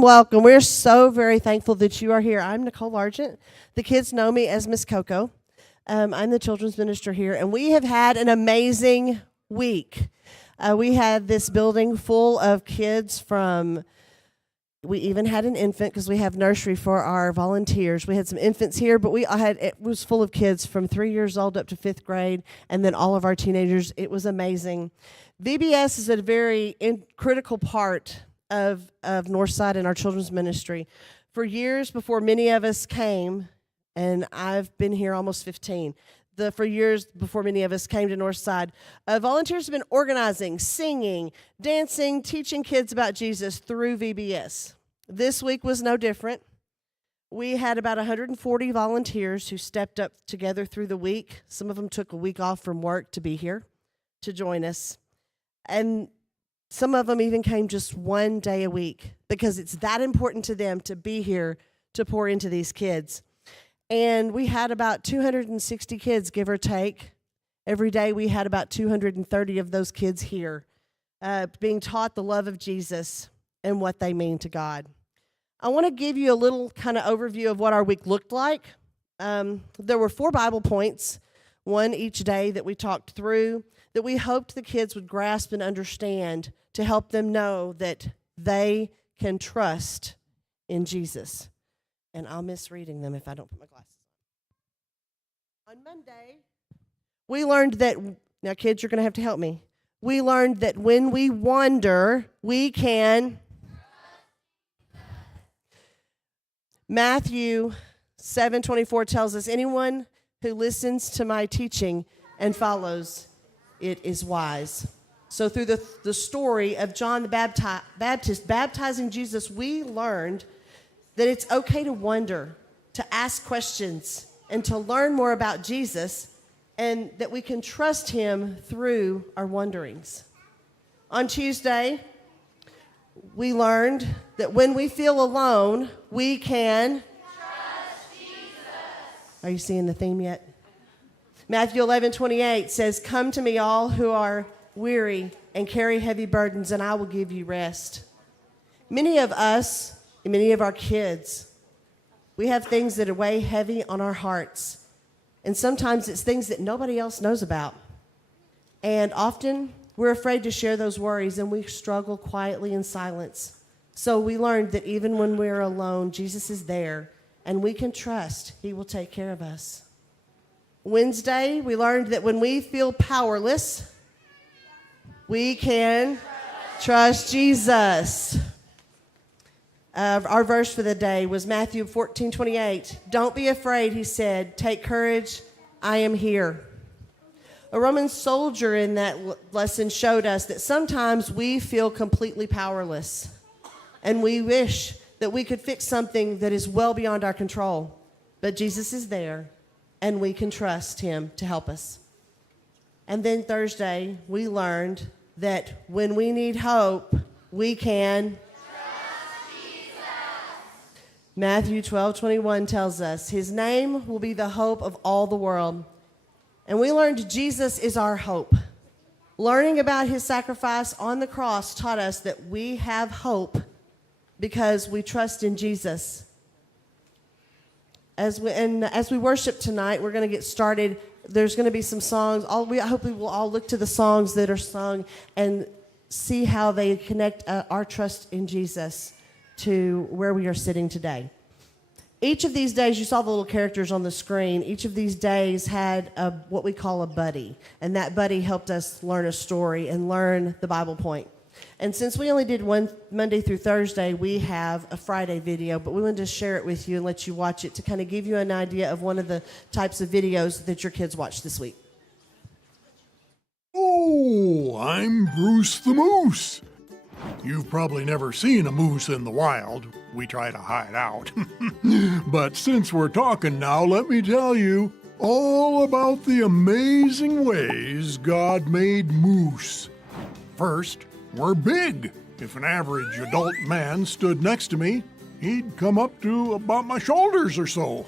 Welcome. We're so very thankful that you are here. I'm Nicole Argent. The kids know me as Miss Coco. I'm the children's minister here, and we have had an amazing week. We had this building full of kids we even had an infant because we have nursery for our volunteers. We had some infants here, but it was full of kids from 3 years old up to 5th grade, and then all of our teenagers. It was amazing. VBS is a very critical part of Northside and our children's ministry. For years before many of us came, and I've been here almost 15, for years before many of us came to Northside, volunteers have been organizing, singing, dancing, teaching kids about Jesus through VBS. This week was no different. We had about 140 volunteers who stepped up together through the week. Some of them took a week off from work to be here to join us. And some of them even came just one day a week because it's that important to them to be here to pour into these kids. And we had about 260 kids, give or take. Every day we had about 230 of those kids here being taught the love of Jesus and what they mean to God. I want to give you a little kind of overview of what our week looked like. There were 4 Bible points, one each day that we talked through, that we hoped the kids would grasp and understand to help them know that they can trust in Jesus. And I'll miss reading them if I don't put my glasses on. On Monday, we learned that, now kids, you're going to have to help me. We learned that when we wander, we can. Matthew 7:24 tells us, anyone who listens to my teaching and follows it is wise. So through the story of John the Baptist baptizing Jesus, we learned that it's okay to wonder, to ask questions, and to learn more about Jesus, and that we can trust him through our wanderings. On Tuesday, we learned that when we feel alone, we can trust Jesus. Are you seeing the theme yet? Matthew 11:28 says, come to me all who are weary and carry heavy burdens, and I will give you rest. Many of us, and many of our kids, we have things that weigh heavy on our hearts. And sometimes it's things that nobody else knows about. And often we're afraid to share those worries, and we struggle quietly in silence. So we learned that even when we're alone, Jesus is there, and we can trust he will take care of us. Wednesday, we learned that when we feel powerless, we can trust Jesus. Our verse for the day was Matthew 14:28. Don't be afraid, he said. Take courage, I am here. A Roman soldier in that lesson showed us that sometimes we feel completely powerless, and we wish that we could fix something that is well beyond our control. But Jesus is there, and we can trust him to help us. And then Thursday, we learned that when we need hope, we can trust Jesus. Matthew 12:21 tells us, his name will be the hope of all the world. And we learned Jesus is our hope. Learning about his sacrifice on the cross taught us that we have hope because we trust in Jesus. As we worship tonight, we're going to get started. There's going to be some songs. I hope we will all look to the songs that are sung and see how they connect our trust in Jesus to where we are sitting today. Each of these days, you saw the little characters on the screen. Each of these days had what we call a buddy, and that buddy helped us learn a story and learn the Bible point. And since we only did one Monday through Thursday, we have a Friday video, but we wanted to share it with you and let you watch it to kind of give you an idea of one of the types of videos that your kids watched this week. Oh, I'm Bruce the Moose. You've probably never seen a moose in the wild. We try to hide out. But since we're talking now, let me tell you all about the amazing ways God made moose. First, we're big. If an average adult man stood next to me, he'd come up to about my shoulders or so.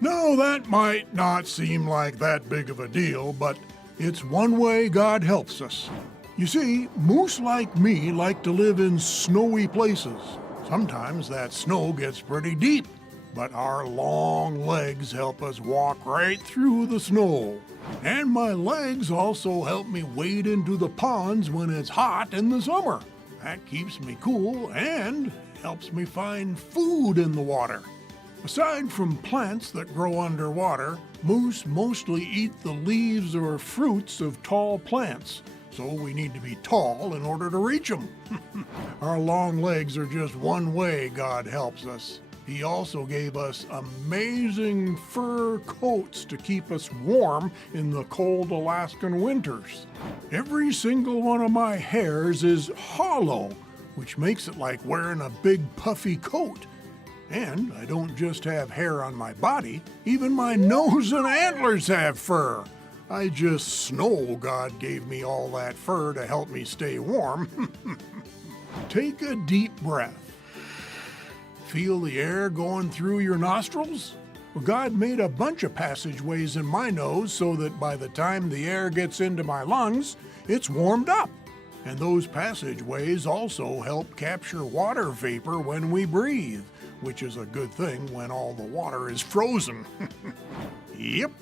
Now, that might not seem like that big of a deal, but it's one way God helps us. You see, moose like me like to live in snowy places, so Sometimes that snow gets pretty deep, but our long legs help us walk right through the snow. And my legs also help me wade into the ponds when it's hot in the summer. That keeps me cool and helps me find food in the water. Aside from plants that grow underwater, moose mostly eat the leaves or fruits of tall plants, so we need to be tall in order to reach them. Our long legs are just one way God helps us. He also gave us amazing fur coats to keep us warm in the cold Alaskan winters. Every single one of my hairs is hollow, which makes it like wearing a big puffy coat. And I don't just have hair on my body, even my nose and antlers have fur. I just know God gave me all that fur to help me stay warm. Take a deep breath. Feel the air going through your nostrils? Well, God made a bunch of passageways in my nose so that by the time the air gets into my lungs, it's warmed up. And those passageways also help capture water vapor when we breathe, which is a good thing when all the water is frozen. Yep,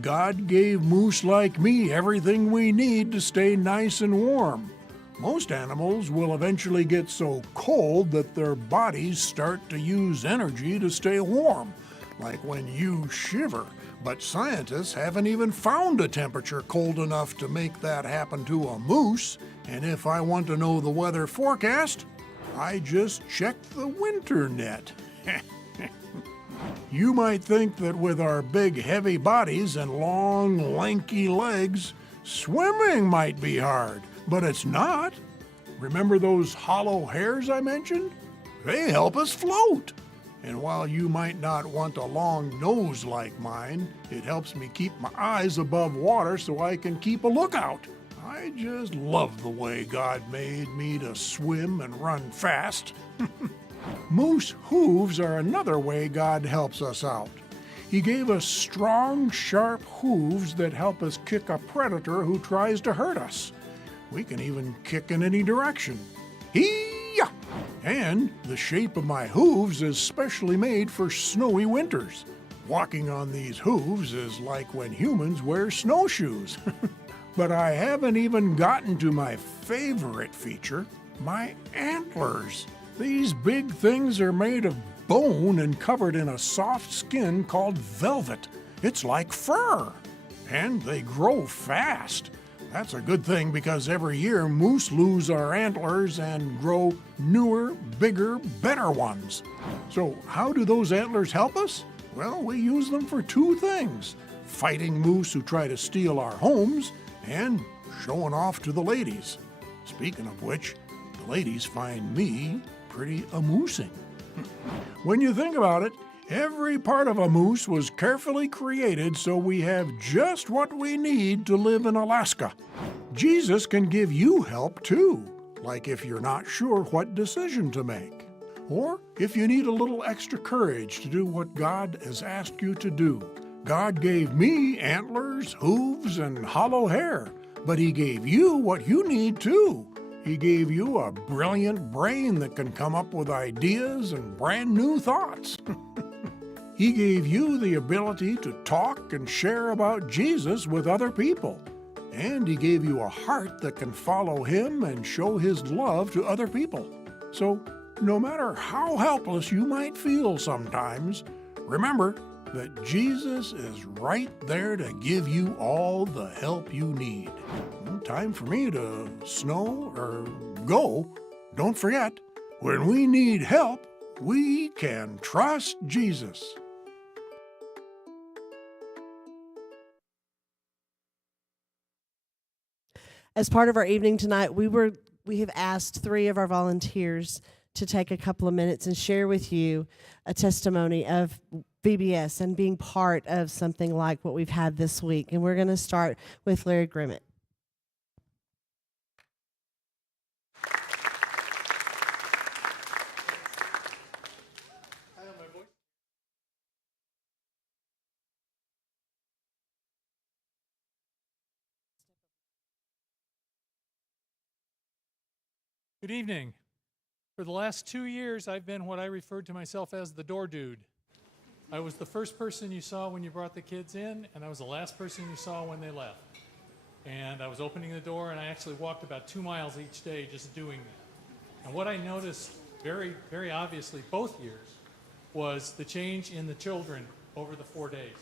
God gave moose like me everything we need to stay nice and warm. Most animals will eventually get so cold that their bodies start to use energy to stay warm, like when you shiver. But scientists haven't even found a temperature cold enough to make that happen to a moose. And if I want to know the weather forecast, I just check the winter net. You might think that with our big heavy bodies and long lanky legs, swimming might be hard. But it's not. Remember those hollow hairs I mentioned? They help us float. And while you might not want a long nose like mine, it helps me keep my eyes above water so I can keep a lookout. I just love the way God made me to swim and run fast. Moose hooves are another way God helps us out. He gave us strong, sharp hooves that help us kick a predator who tries to hurt us. We can even kick in any direction. Hee-yah! And the shape of my hooves is specially made for snowy winters. Walking on these hooves is like when humans wear snowshoes. But I haven't even gotten to my favorite feature, my antlers. These big things are made of bone and covered in a soft skin called velvet. It's like fur. And they grow fast. That's a good thing because every year moose lose our antlers and grow newer, bigger, better ones. So how do those antlers help us? Well, we use them for two things: fighting moose who try to steal our homes and showing off to the ladies. Speaking of which, the ladies find me pretty amusing. When you think about it, every part of a moose was carefully created so we have just what we need to live in Alaska. Jesus can give you help too, like if you're not sure what decision to make, or if you need a little extra courage to do what God has asked you to do. God gave me antlers, hooves, and hollow hair, but He gave you what you need too. He gave you a brilliant brain that can come up with ideas and brand new thoughts. He gave you the ability to talk and share about Jesus with other people. And He gave you a heart that can follow Him and show His love to other people. So, no matter how helpless you might feel sometimes, remember that Jesus is right there to give you all the help you need. Time for me to snow or go. Don't forget, when we need help, we can trust Jesus. As part of our evening tonight, we have asked 3 of our volunteers to take a couple of minutes and share with you a testimony of VBS and being part of something like what we've had this week. And we're going to start with Larry Grimmett. Good evening. For the last 2 years, I've been what I referred to myself as the door dude. I was the first person you saw when you brought the kids in, and I was the last person you saw when they left. And I was opening the door, and I actually walked about 2 miles each day just doing that. And what I noticed very, very obviously both years was the change in the children over the 4 days.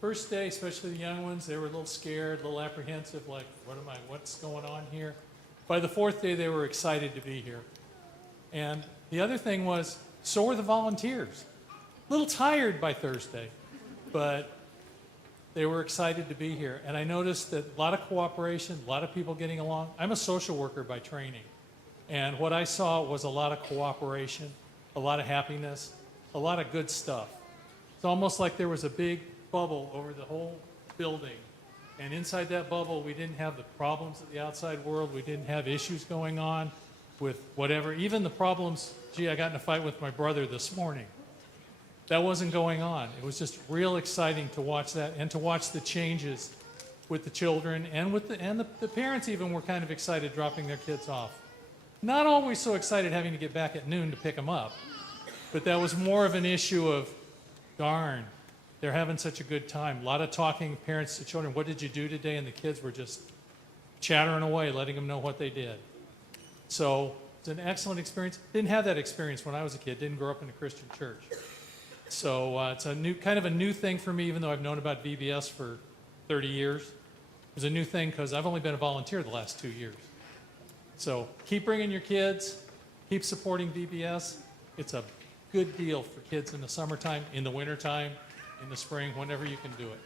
First day, especially the young ones, they were a little scared, a little apprehensive, like, what's going on here? By the 4th day, they were excited to be here. And the other thing was, so were the volunteers. A little tired by Thursday, but they were excited to be here. And I noticed that a lot of cooperation, a lot of people getting along. I'm a social worker by training. And what I saw was a lot of cooperation, a lot of happiness, a lot of good stuff. It's almost like there was a big bubble over the whole building. And inside that bubble, we didn't have the problems of the outside world. We didn't have issues going on with whatever. Even the problems, I got in a fight with my brother this morning. That wasn't going on. It was just real exciting to watch that and to watch the changes with the children and the parents even were kind of excited dropping their kids off. Not always so excited having to get back at noon to pick them up, but that was more of an issue of, darn, they're having such a good time. A lot of talking parents to children, what did you do today? And the kids were just chattering away, letting them know what they did. So it's an excellent experience. Didn't have that experience when I was a kid. Didn't grow up in a Christian church. So it's a new thing for me, even though I've known about VBS for 30 years. It was a new thing because I've only been a volunteer the last 2 years. So keep bringing your kids. Keep supporting VBS. It's a good deal for kids in the summertime, in the wintertime, in the spring, whenever you can do it.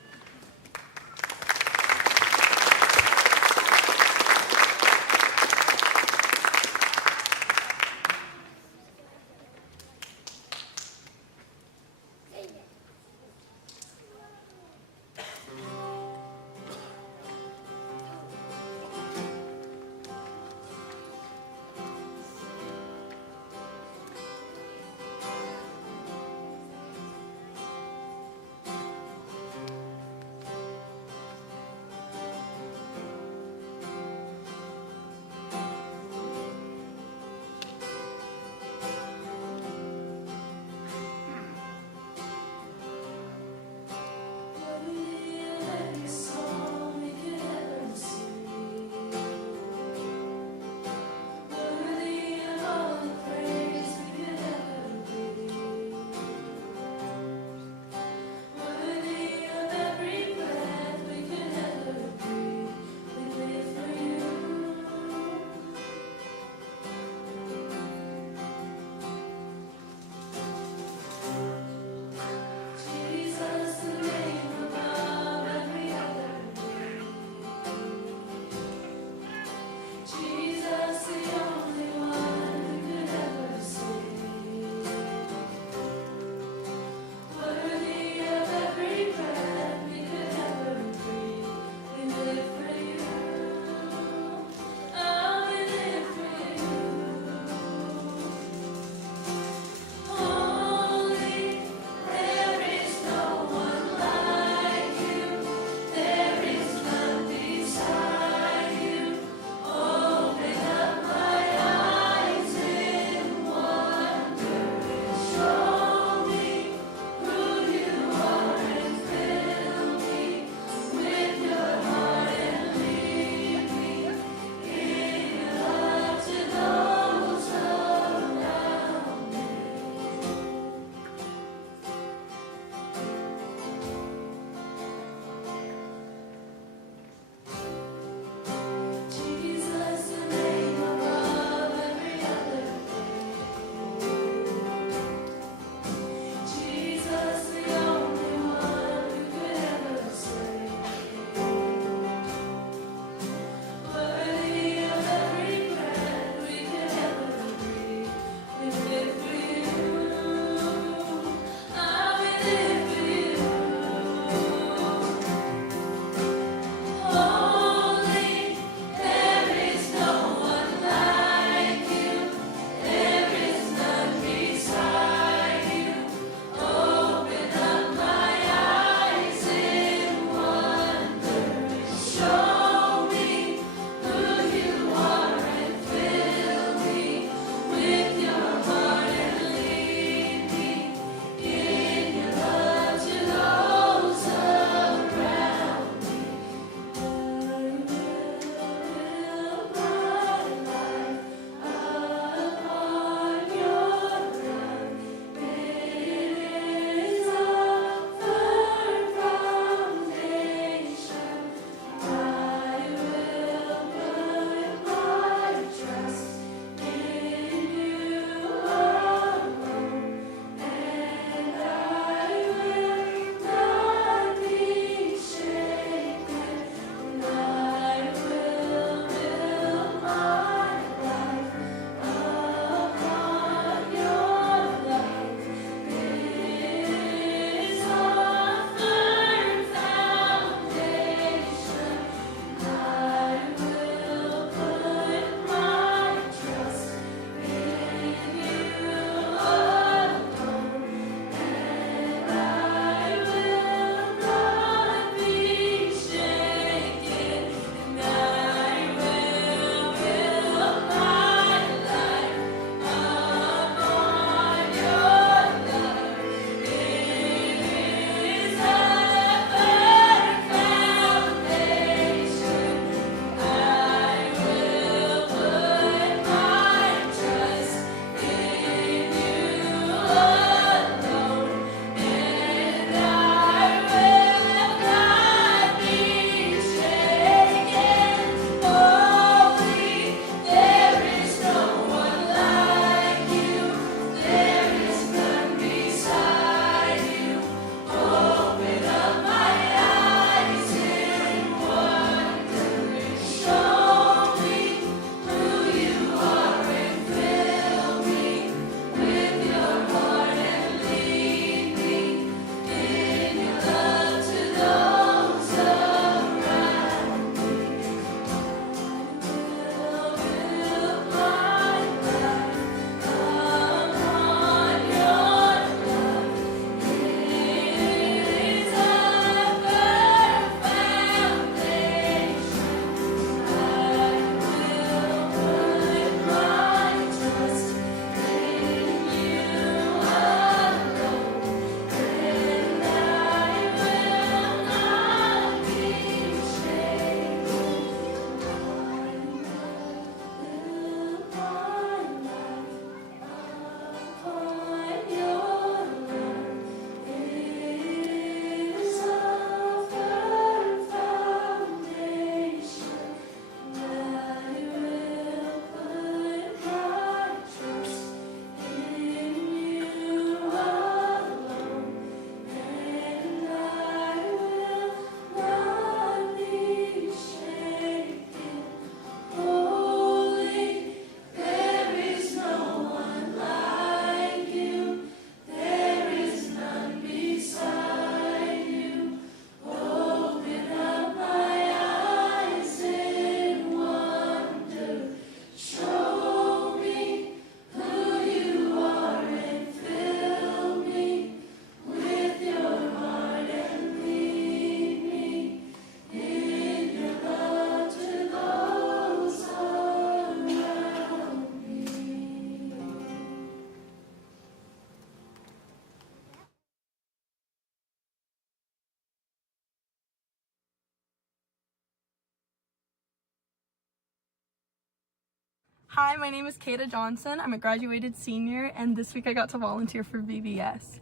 Hi, my name is Kata Johnson. I'm a graduated senior, and this week I got to volunteer for VBS.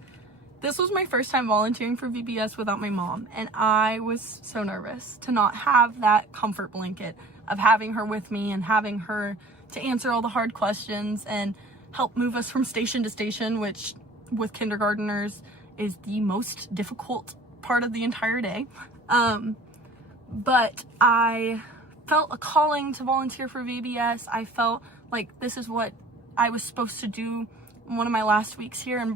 This was my first time volunteering for VBS without my mom, and I was so nervous to not have that comfort blanket of having her with me and having her to answer all the hard questions and help move us from station to station, which with kindergartners is the most difficult part of the entire day. But I felt a calling to volunteer for VBS. I felt like this is what I was supposed to do one of my last weeks here in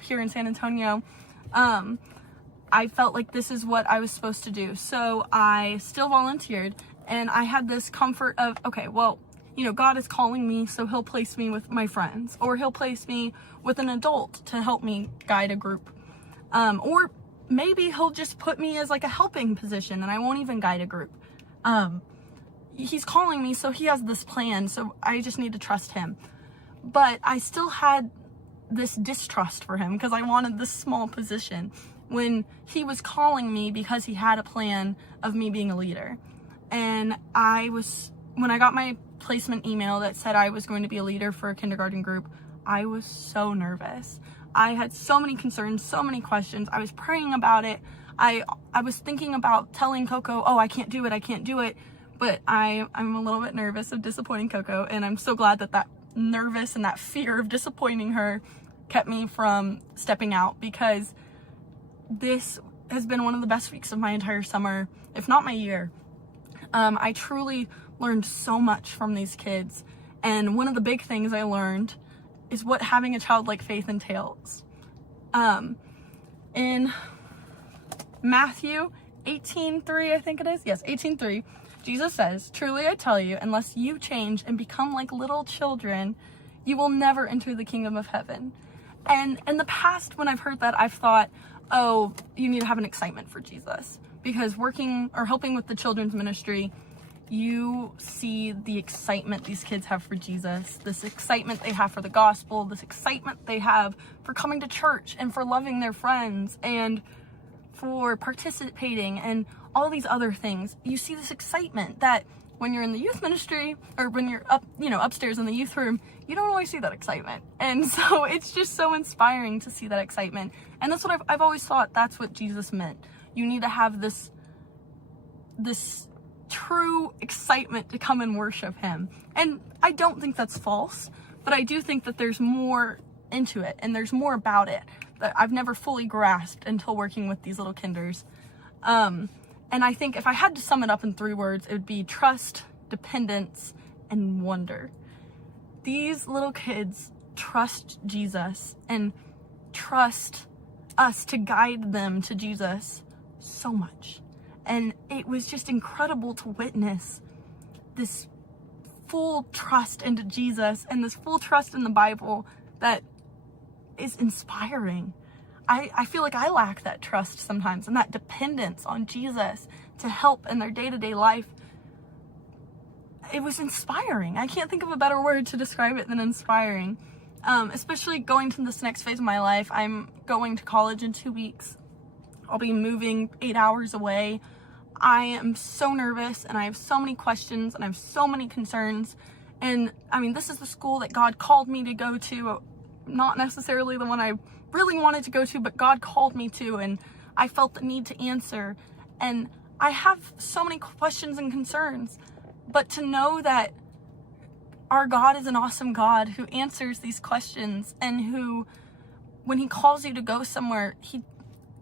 here in San Antonio. I felt like this is what I was supposed to do. So I still volunteered, and I had this comfort of, okay, well, you know, God is calling me, so he'll place me with my friends, or he'll place me with an adult to help me guide a group. Or maybe he'll just put me as like a helping position and I won't even guide a group. He's calling me, so he has this plan, so I just need to trust him. But I still had this distrust for him because I wanted this small position when he was calling me because he had a plan of me being a leader. And when I got my placement email that said I was going to be a leader for a kindergarten group, I was so nervous. I had so many concerns, so many questions. I was praying about it. I was thinking about telling Coco, oh, I can't do it. But I'm a little bit nervous of disappointing Coco, and I'm so glad that nervous and that fear of disappointing her kept me from stepping out, because this has been one of the best weeks of my entire summer, if not my year. I truly learned so much from these kids, and one of the big things I learned is what having a childlike faith entails. In Matthew 18:3, I think it is. Yes, 18:3. Jesus says, "Truly I tell you, unless you change and become like little children, you will never enter the kingdom of heaven." And in the past, when I've heard that, I've thought, oh, you need to have an excitement for Jesus. Because working or helping with the children's ministry, you see the excitement these kids have for Jesus, this excitement they have for the gospel, this excitement they have for coming to church and for loving their friends and for participating and all these other things. You see this excitement that when you're in the youth ministry or when you're upstairs in the youth room, you don't always see that excitement. And so it's just so inspiring to see that excitement. And that's what I've always thought, that's what Jesus meant. You need to have this true excitement to come and worship him. And I don't think that's false, but I do think that there's more into it and there's more about it that I've never fully grasped until working with these little kinders. And I think if I had to sum it up in 3 words, it would be trust, dependence, and wonder. These little kids trust Jesus and trust us to guide them to Jesus so much. And it was just incredible to witness this full trust into Jesus and this full trust in the Bible that is inspiring. I feel like I lack that trust sometimes and that dependence on Jesus to help in their day-to-day life. It was inspiring. I can't think of a better word to describe it than inspiring. Especially going to this next phase of my life. I'm going to college in 2 weeks. I'll be moving 8 hours away. I am so nervous and I have so many questions and I have so many concerns. And I mean, this is the school that God called me to go to, not necessarily the one I really wanted to go to, but God called me to, and I felt the need to answer. And I have so many questions and concerns, but to know that our God is an awesome God who answers these questions and who, when he calls you to go somewhere,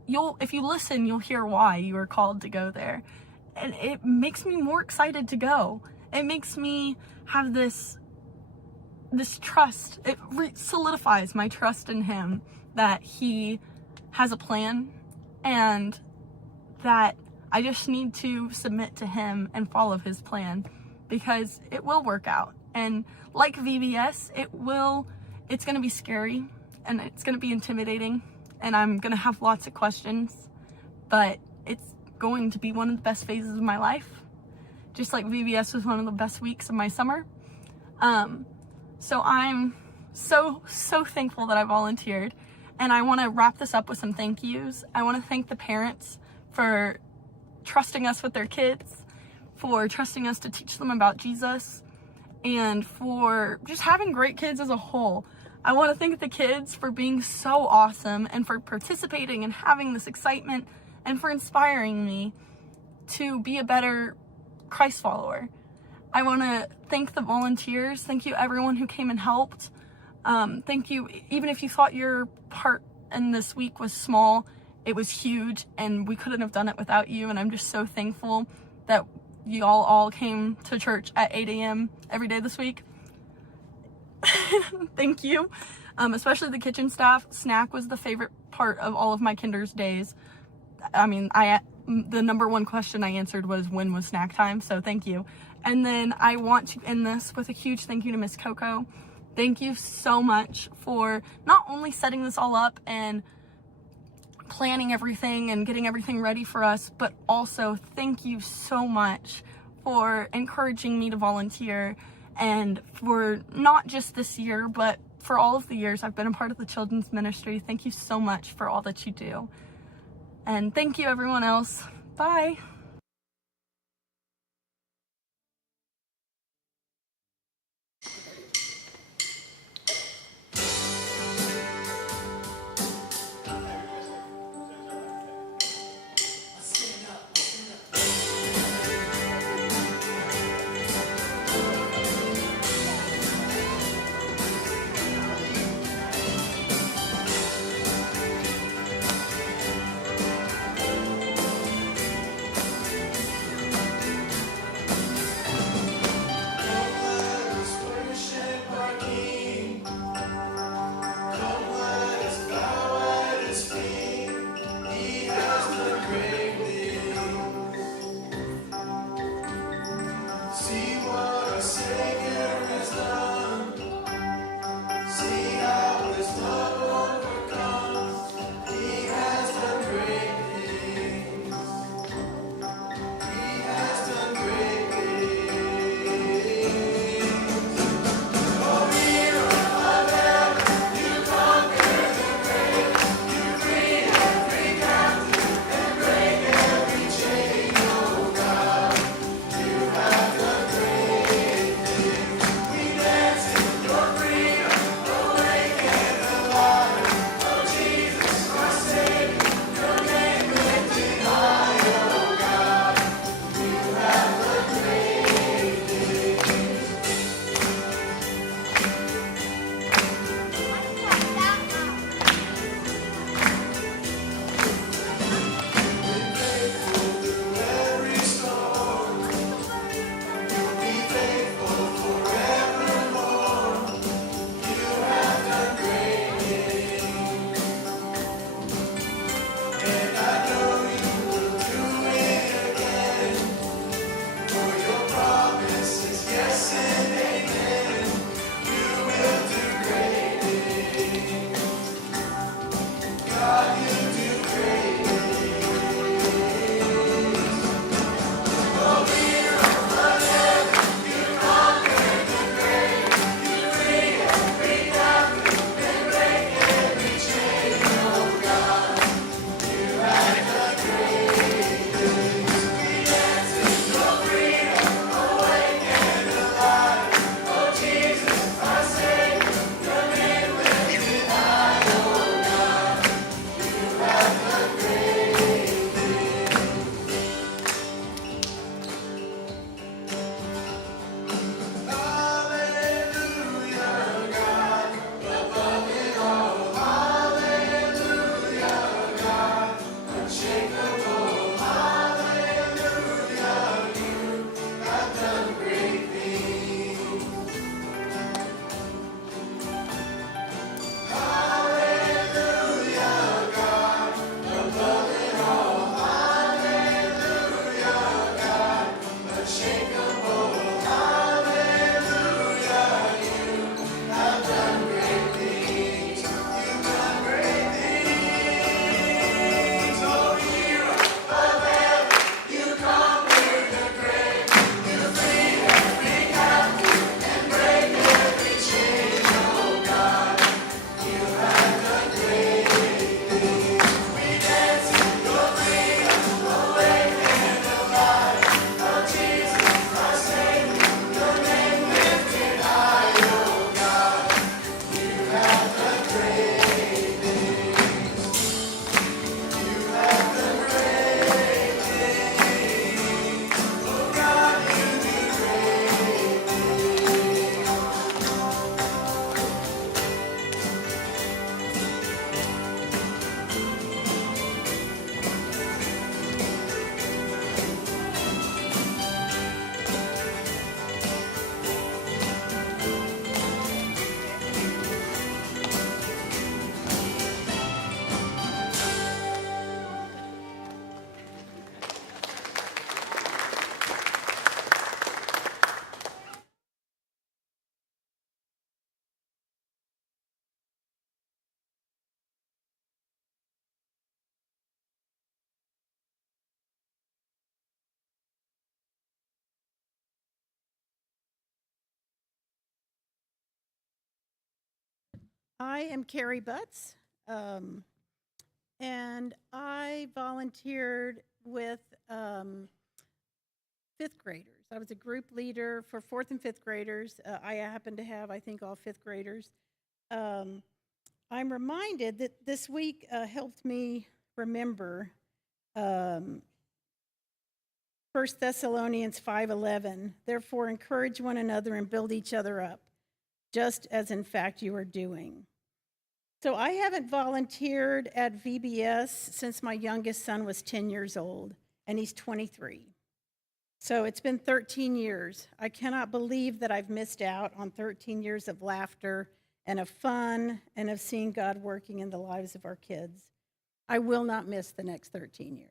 if you listen, you'll hear why you are called to go there. And it makes me more excited to go. It makes me have this trust. It solidifies my trust in him that he has a plan and that I just need to submit to him and follow his plan, because it will work out. And like VBS, it's going to be scary and it's going to be intimidating and I'm going to have lots of questions, but it's going to be one of the best phases of my life. Just like VBS was one of the best weeks of my summer. So I'm so thankful that I volunteered. And I want to wrap this up with some thank yous. I want to thank the parents for trusting us with their kids, for trusting us to teach them about Jesus, and for just having great kids as a whole. I want to thank the kids for being so awesome and for participating and having this excitement and for inspiring me to be a better Christ follower. I want to thank the volunteers. Thank you everyone who came and helped. Thank you, even if you thought your part in this week was small, it was huge and we couldn't have done it without you. And I'm just so thankful that you all came to church at 8 a.m. every day this week. Thank you. Especially the kitchen staff. Snack was the favorite part of all of my kinder's days. I mean, the number one question I answered was, when was snack time? So thank you. And then I want to end this with a huge thank you to Miss Coco. Thank you so much for not only setting this all up and planning everything and getting everything ready for us, but also thank you so much for encouraging me to volunteer, and for not just this year, but for all of the years I've been a part of the children's ministry. Thank you so much for all that you do. And thank you everyone else. Bye. I am Carrie Butts, and I volunteered with fifth graders. I was a group leader for fourth and fifth graders. I happen to have, I think, all fifth graders. I'm reminded that this week helped me remember 1 Thessalonians 5:11. Therefore, encourage one another and build each other up, just as in fact you are doing. So I haven't volunteered at VBS since my youngest son was 10 years old, and he's 23. So it's been 13 years. I cannot believe that I've missed out on 13 years of laughter and of fun and of seeing God working in the lives of our kids. I will not miss the next 13 years.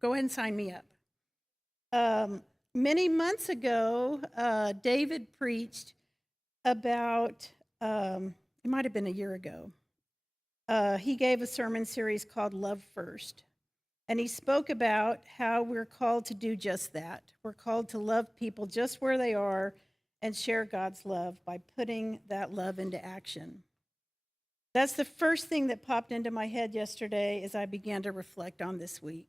Go ahead and sign me up. Many months ago, David preached about, it might have been a year ago. He gave a sermon series called Love First. And he spoke about how we're called to do just that. We're called to love people just where they are and share God's love by putting that love into action. That's the first thing that popped into my head yesterday as I began to reflect on this week.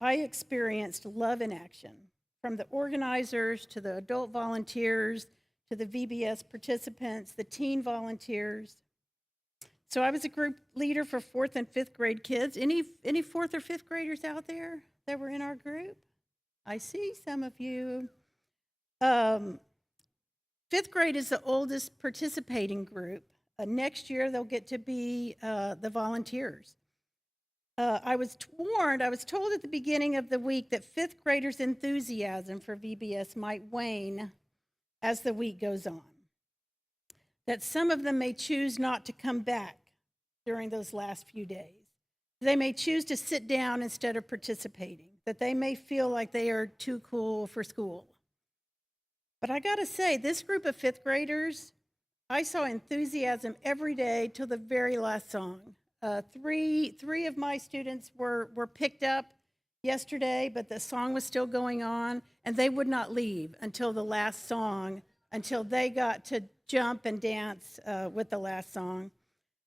I experienced love in action, from the organizers to the adult volunteers to the VBS participants, the teen volunteers. So I was a group leader for fourth and fifth grade kids. Any fourth or fifth graders out there that were in our group? I see some of you. Fifth grade is the oldest participating group. Next year, they'll get to be the volunteers. I was told at the beginning of the week that fifth graders' enthusiasm for VBS might wane as the week goes on. That some of them may choose not to come back during those last few days. They may choose to sit down instead of participating, that they may feel like they are too cool for school. But I gotta say, this group of fifth graders, I saw enthusiasm every day till the very last song. Three of my students were picked up yesterday, but the song was still going on, and they would not leave until the last song, until they got to jump and dance with the last song.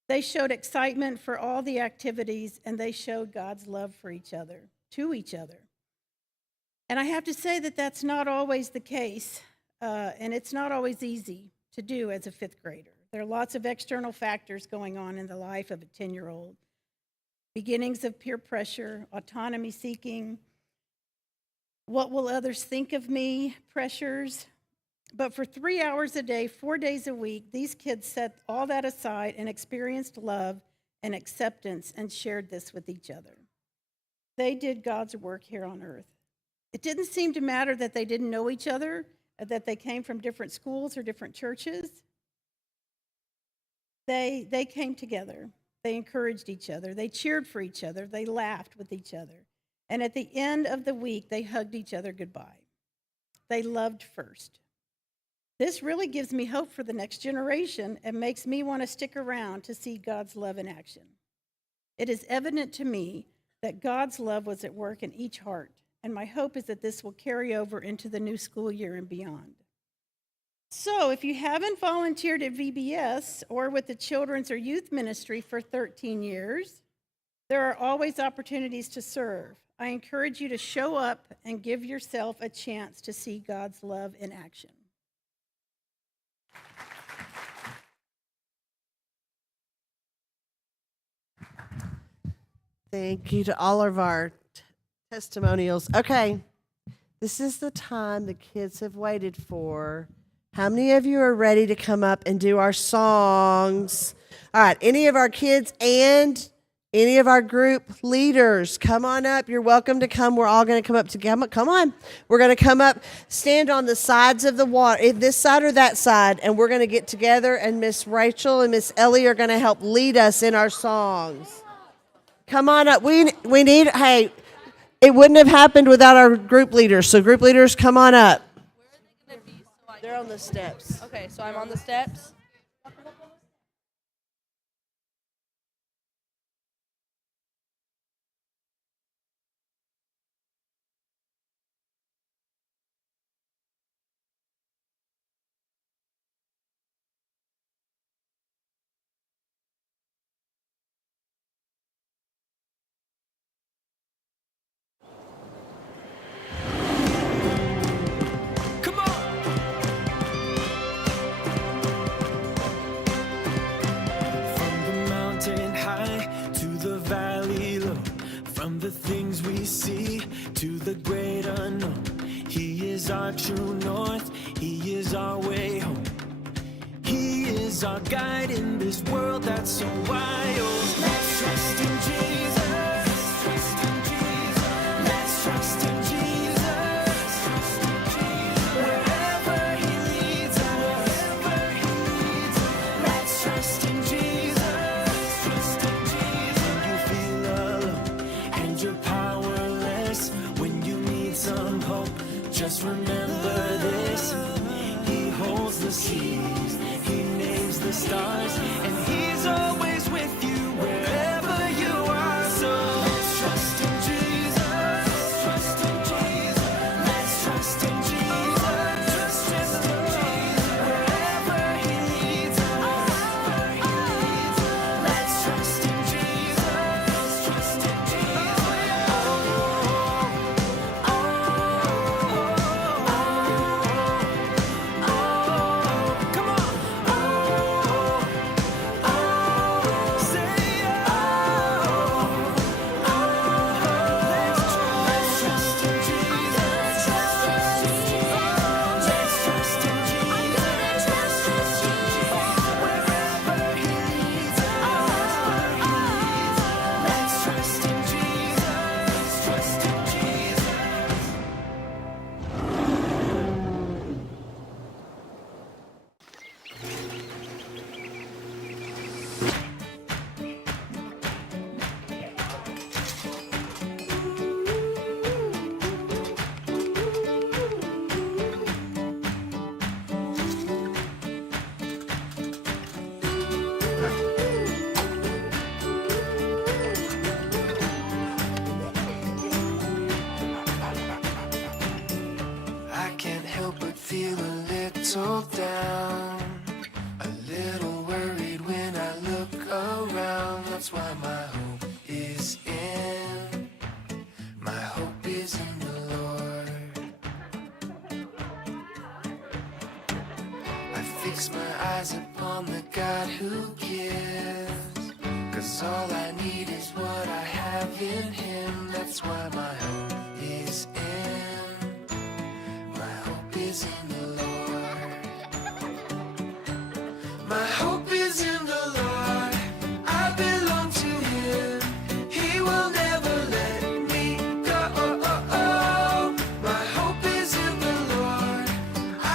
They showed excitement for all the activities, and they showed God's love for each other, to each other. And I have to say that that's not always the case, and it's not always easy to do as a fifth grader. There are lots of external factors going on in the life of a 10-year-old. Beginnings of peer pressure, autonomy seeking, what will others think of me, pressures. But for 3 hours a day, 4 days a week, these kids set all that aside and experienced love and acceptance and shared this with each other. They did God's work here on earth. It didn't seem to matter that they didn't know each other, that they came from different schools or different churches. They came together. They encouraged each other. They cheered for each other. They laughed with each other. And at the end of the week, they hugged each other goodbye. They loved first. This really gives me hope for the next generation and makes me want to stick around to see God's love in action. It is evident to me that God's love was at work in each heart, and my hope is that this will carry over into the new school year and beyond. So if you haven't volunteered at VBS or with the children's or youth ministry for 13 years, there are always opportunities to serve. I encourage you to show up and give yourself a chance to see God's love in action. Thank you to all of our testimonials. Okay, this is the time the kids have waited for. How many of you are ready to come up and do our songs? All right, any of our kids and any of our group leaders, come on up. You're welcome to come. We're all going to come up together. Come on. We're going to come up, stand on the sides of the water, this side or that side, and we're going to get together, and Miss Rachel and Miss Ellie are going to help lead us in our songs. Come on up. We need, hey, it wouldn't have happened without our group leaders. So group leaders, come on up. Where are they going to be? They're on the steps. Okay, so I'm on the steps. From the things we see to the great unknown, He is our true north, He is our way home. He is our guide in this world that's so wild. Let's trust in Jesus. Let's trust in Jesus. Wherever He leads us. Let's trust in Jesus. When you feel alone and you're powerless, when you need some hope, just remember this. He holds the seas, He names the stars, and He's always with you wherever you are. So let's trust in Jesus. Trust in Jesus. Let's trust in Jesus. Trust in Jesus. Wherever He leads us. Let's trust in Jesus. Trust in Jesus. Come on. I can't help but feel a little down, a little worried when I look around. That's why my hope is in the Lord. I fix my eyes upon the God who gives, 'cause all I need is what I have in Him. That's why my hope is in the Lord. My hope is in the Lord. I belong to Him. He will never let me go. My hope is in the Lord.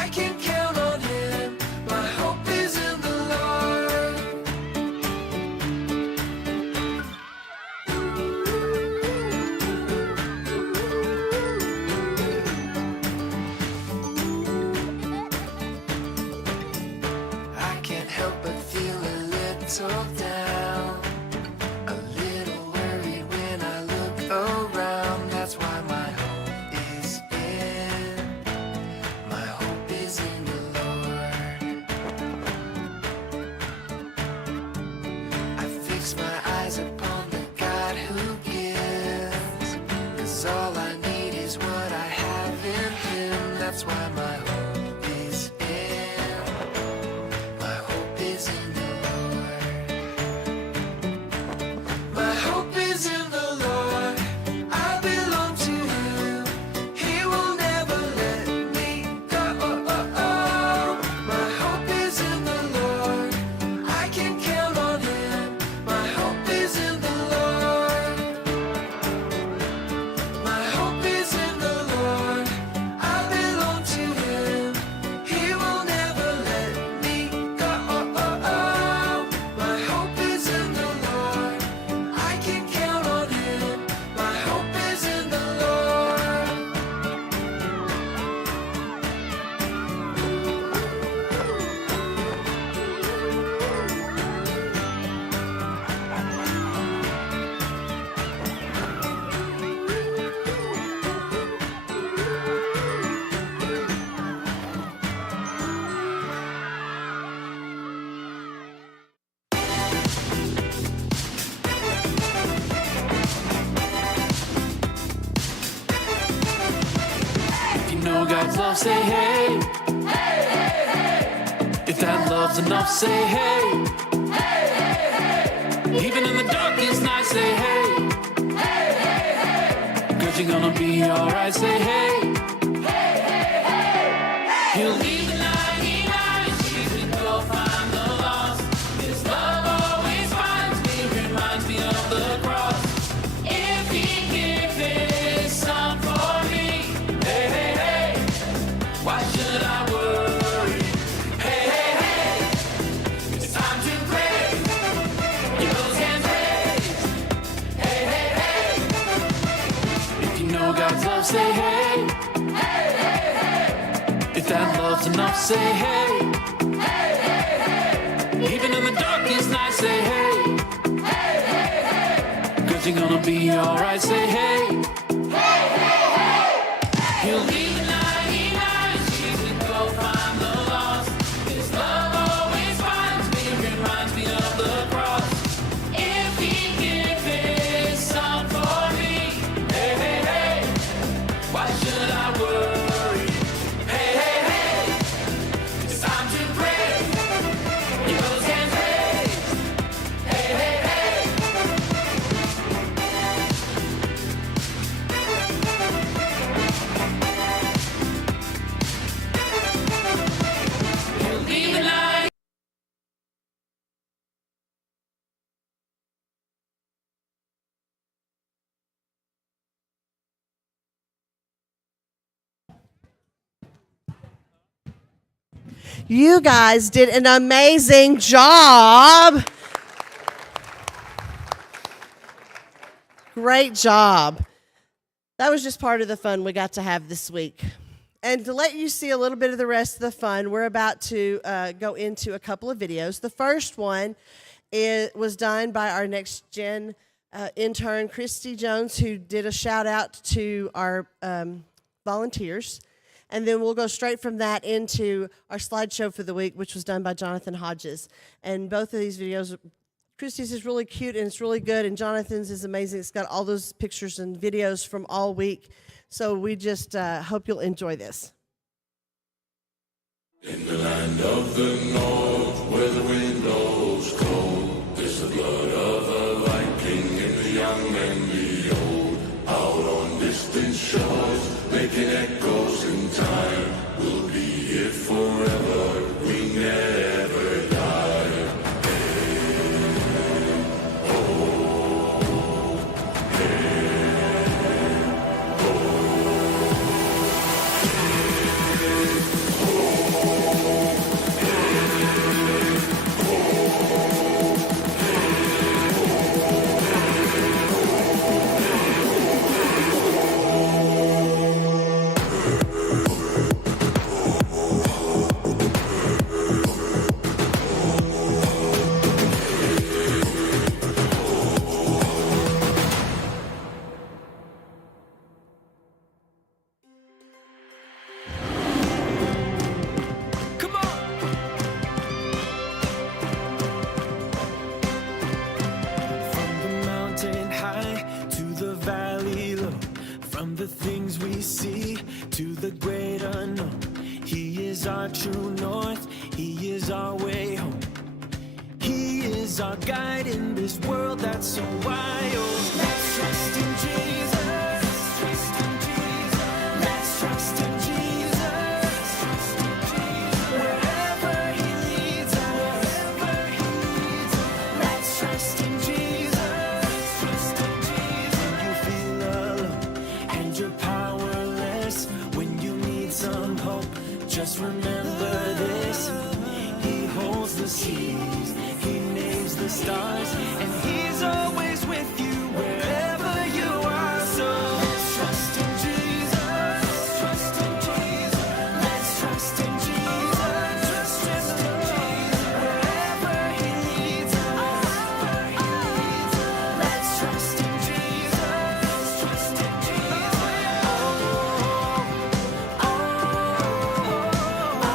I can count on Him. My hope is in the Lord. I can't help but feel a little down, a little worried when I look around. That's why my hope is in the Lord. I fix my eyes upon the God who gives, 'cause all I need is what I have in Him. That's why my hope is in the Lord. My hope is in the Lord. I belong to Him. He will never let me go. My hope is in the Lord. I can count on Him. My hope is in the Lord. My hope is in the Lord. I belong to Him. He will never let me go. My hope is in the Lord. I can count on Him. My hope is in the Lord. If you know God's love, say hey. If that love's enough, say hey. Even in the darkest night, say hey. 'cause you're gonna be alright. Say hey. He'll leave the 99 and go find the lost. His love always finds me, reminds me of the cross. If he gave his son for me, hey, hey, hey, why should I worry? Hey, hey, hey, it's time to pray. Get those hands raised. Hey, hey, hey, if you know God's love, say hey. If that love's enough, say hey. Hey, hey, hey. Even in the darkest night, say hey. Hey, hey, hey. 'Cause you're gonna be alright, say hey. Hey, hey, hey. He'll leave the 99 she's and go find the lost. His love always finds me, reminds me of the cross. If he gave his son for me, hey, hey, hey, why should I worry? You guys did an amazing job. Great job. That was just part of the fun we got to have this week. And to let you see a little bit of the rest of the fun, we're about to go into a couple of videos. The first one was done by our Next Gen intern, Christy Jones, who did a shout out to our volunteers. And then we'll go straight from that into our slideshow for the week, which was done by Jonathan Hodges. And both of these videos, Christy's is really cute and it's really good, and Jonathan's is amazing. It's got all those pictures and videos from all week. So we just hope you'll enjoy this. In the land of the north, where the wind blows cold, there's the blood of a Viking in the young and the old. Out on distant shores, making echoes in time, we'll be here forever, we never die. Hey, oh, hey, oh, Come on! From the mountain high to the valley low, from the things we see to the great unknown, He is our true north, He is our way home. He is our guide in this world that's so wild. Let's trust in Jesus. Let's trust in Jesus. Wherever He leads us. Let's trust in Jesus. When you feel alone and you're powerless, when you need some hope, just remember this. He holds the seas, He names the stars, and He's always with you wherever you are. So let's trust in Jesus. Trust in Jesus. Let's trust in Jesus. Trust in Jesus. Wherever He leads us. Let's trust in Jesus. Trust in Jesus. Oh, oh, oh, oh.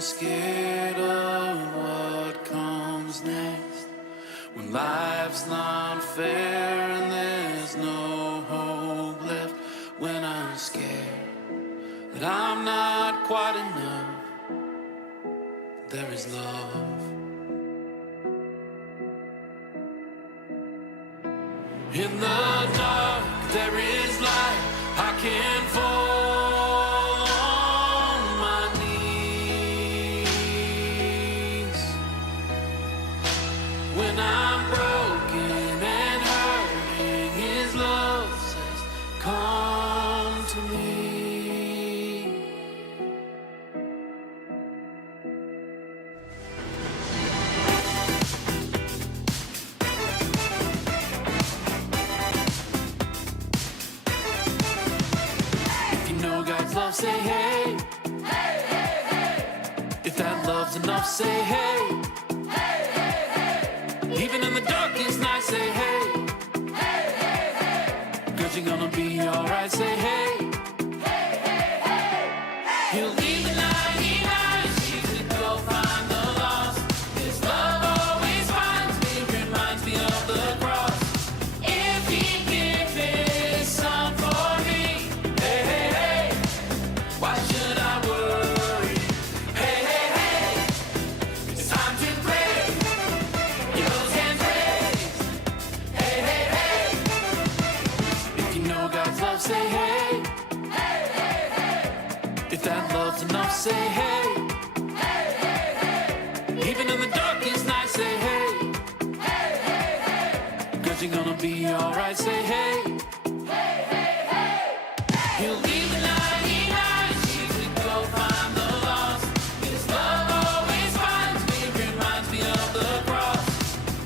I'm scared of what comes next. When life's not fair and there's no hope left. When I'm scared that I'm not quite enough, there is love. In the dark, there is light. I can fall on my knees. When I'm broken and hurting, His love says, come to me. God's love, say hey. Hey, hey, hey. If that love's enough, say hey. Hey, hey, hey. Even in the darkest night, say hey. Hey, hey, hey. 'Cause you're gonna be alright, say hey. Hey, hey, hey. He'll leave the 99, she's to go find the lost. His love always finds me, reminds me of the cross. If He gives His Son for me, hey, hey, hey. Why should I worry? Hey, hey, hey. It's time to pray. Get those hands raised. Hey, hey, hey. If you know God's love, say hey. Hey, hey, hey. If that love's enough, say hey. Hey, hey, hey. Even in the darkest night, say hey. Hey, hey, hey. 'Cause you're gonna be alright, say hey. Hey, hey, hey. He'll leave the 99, she's to go find the lost. His love always finds me, reminds me of the cross.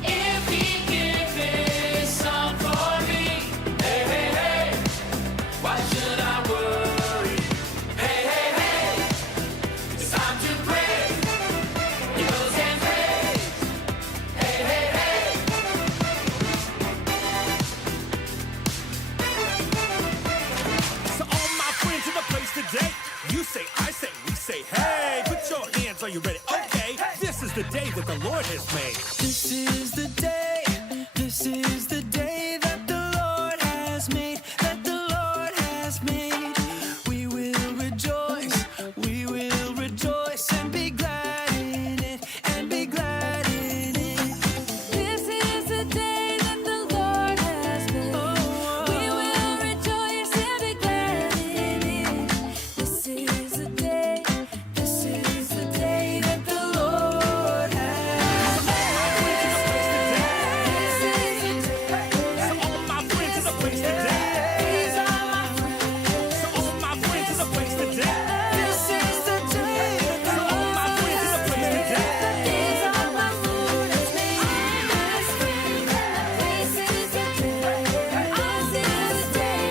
If He gives His Son for me, hey, hey, hey. Why should I worry? Hey, hey, hey. It's time to pray. Get those hands raised. Hey, hey, hey. So all my friends in the place today, you say, I say, we say, hey, put your hands, are you ready? Okay, this is the day that the Lord has made. This is the day, this is the day that the Lord has made, that the Lord has made. We will rejoice and be glad in it, and be glad in it. This is the day that the Lord has made. We will rejoice and be glad in it. This is the day that the Lord has made. So all my friends in the place today. These are my friends. So all my friends in the place today. This is the day that the So all my friends in the place today. These are my Lord has made. This is the day. This is the day.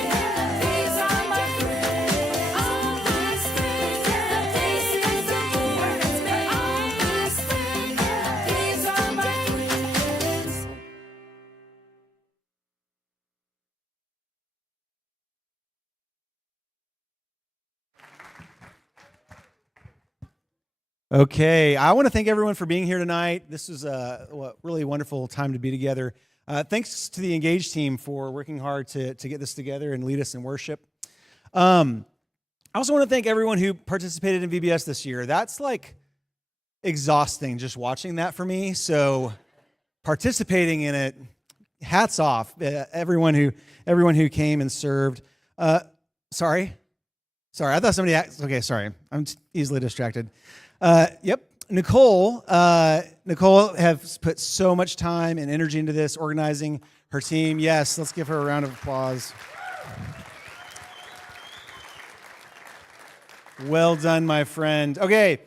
These are my friends. This is the Lord has made. These are my friends. Okay, I want to thank everyone for being here tonight. This was a really wonderful time to be together. Thanks to the Engage team for working hard to get this together and lead us in worship. I also want to thank everyone who participated in VBS this year. That's like exhausting just watching that for me. So participating in it, hats off, everyone who came and served. Sorry, I thought somebody asked. Okay, sorry, I'm easily distracted. Yep, Nicole has put so much time and energy into this, organizing her team. Yes, let's give her a round of applause. Well done, my friend. Okay,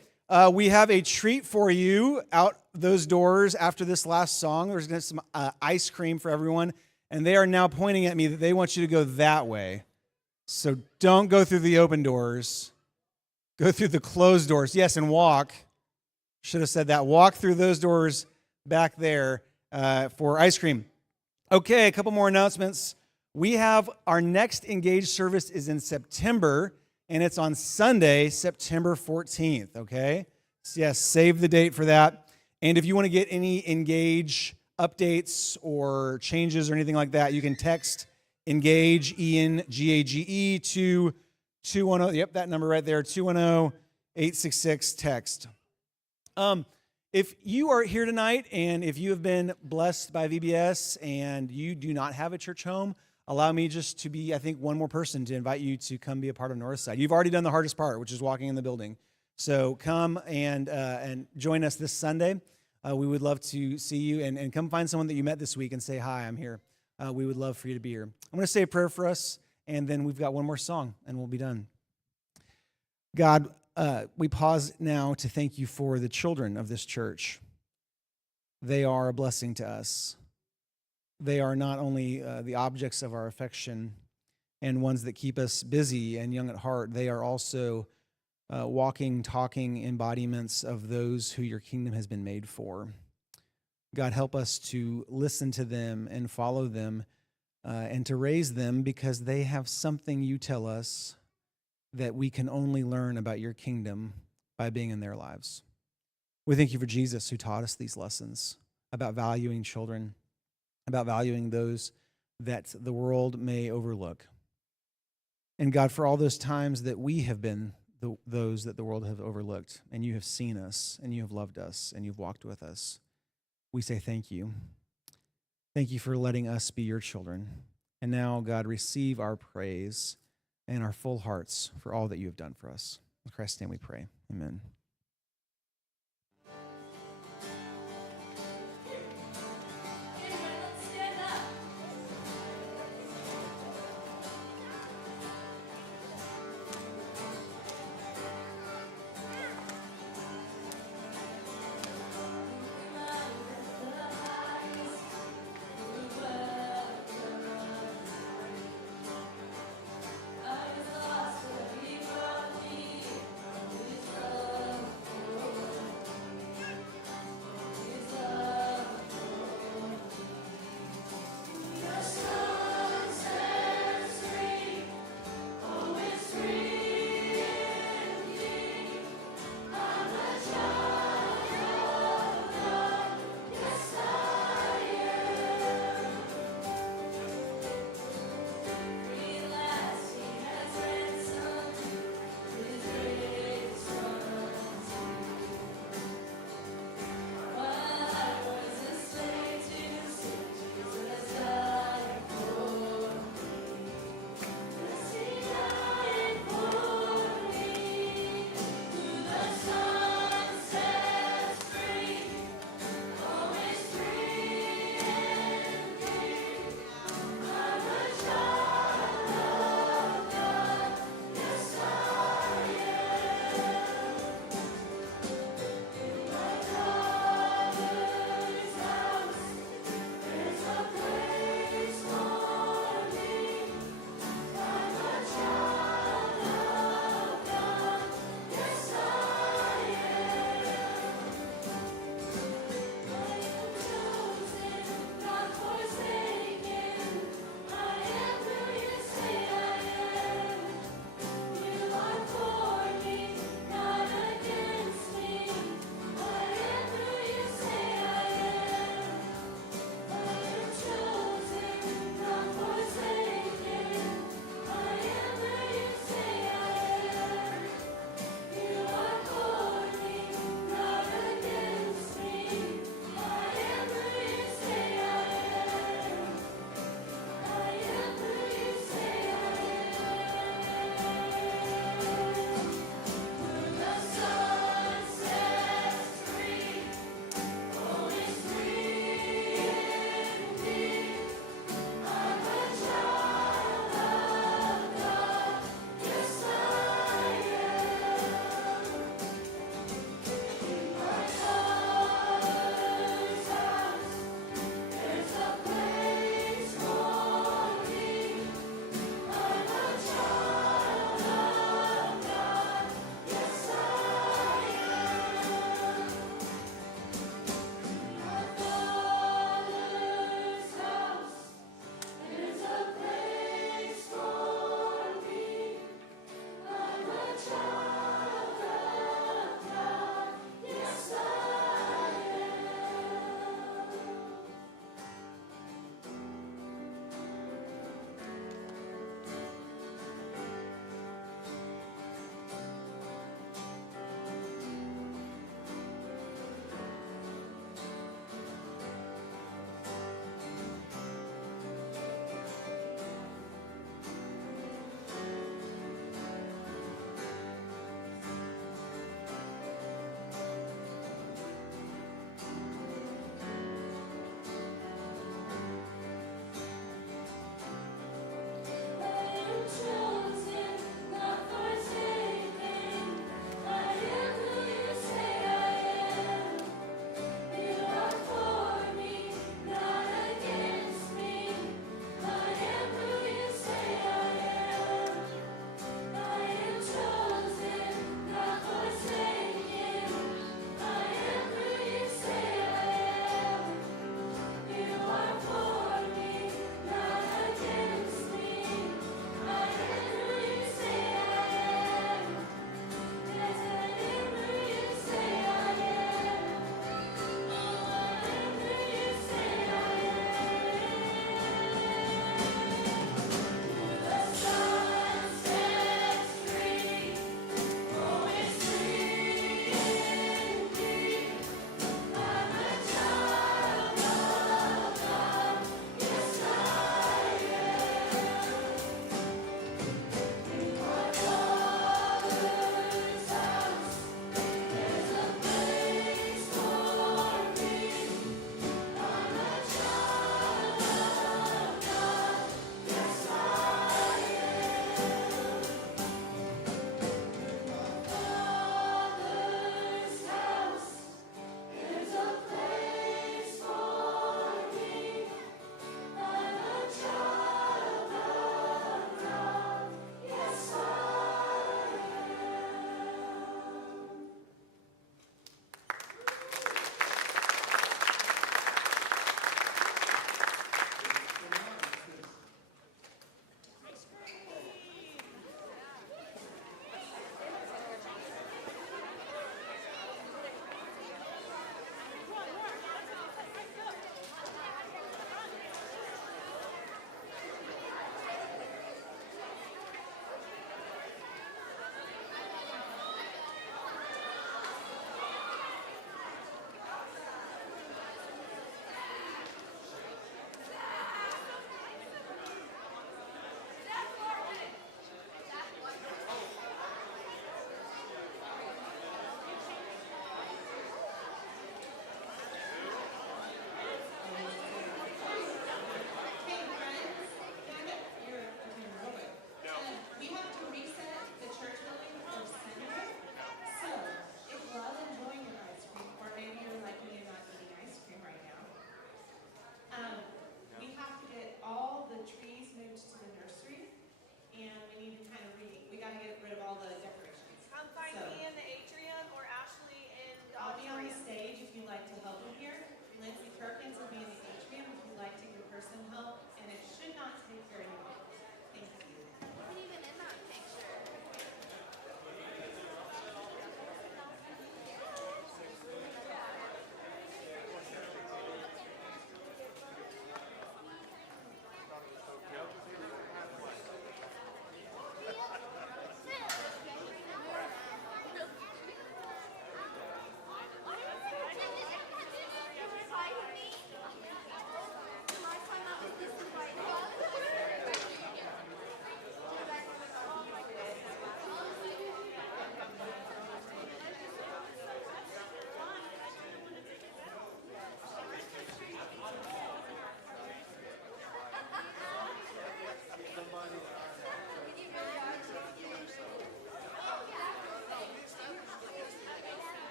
we have a treat for you out those doors after this last song. There's going to be some ice cream for everyone, and they are now pointing at me that they want you to go that way. So don't go through the open doors. Go through the closed doors. Yes, and walk. Should have said that. Walk through those doors back there for ice cream. Okay, a couple more announcements. We have our next Engage service is in September, and it's on Sunday, September 14th, okay? Yes, save the date for that. And if you want to get any Engage updates or changes or anything like that, you can text Engage, ENGAGE, to 210, yep, that number right there, 210-866-TEXT. If you are here tonight and if you have been blessed by VBS and you do not have a church home, allow me just to be, I think, one more person to invite you to come be a part of Northside. You've already done the hardest part, which is walking in the building. So come and join us this Sunday. We would love to see you, and come find someone that you met this week and say, hi, I'm here. We would love for you to be here. I'm going to say a prayer for us, and then we've got one more song, and we'll be done. God, we pause now to thank you for the children of this church. They are a blessing to us. They are not only the objects of our affection and ones that keep us busy and young at heart, they are also walking, talking embodiments of those who your kingdom has been made for. God, help us to listen to them and follow them and to raise them, because they have something you tell us that we can only learn about your kingdom by being in their lives. We thank you for Jesus, who taught us these lessons about valuing children, about valuing those that the world may overlook. And God, for all those times that we have been those that the world have overlooked, and you have seen us, and you have loved us, and you've walked with us, we say thank you. Thank you for letting us be your children. And now, God, receive our praise and our full hearts for all that you have done for us. In Christ's name we pray. Amen.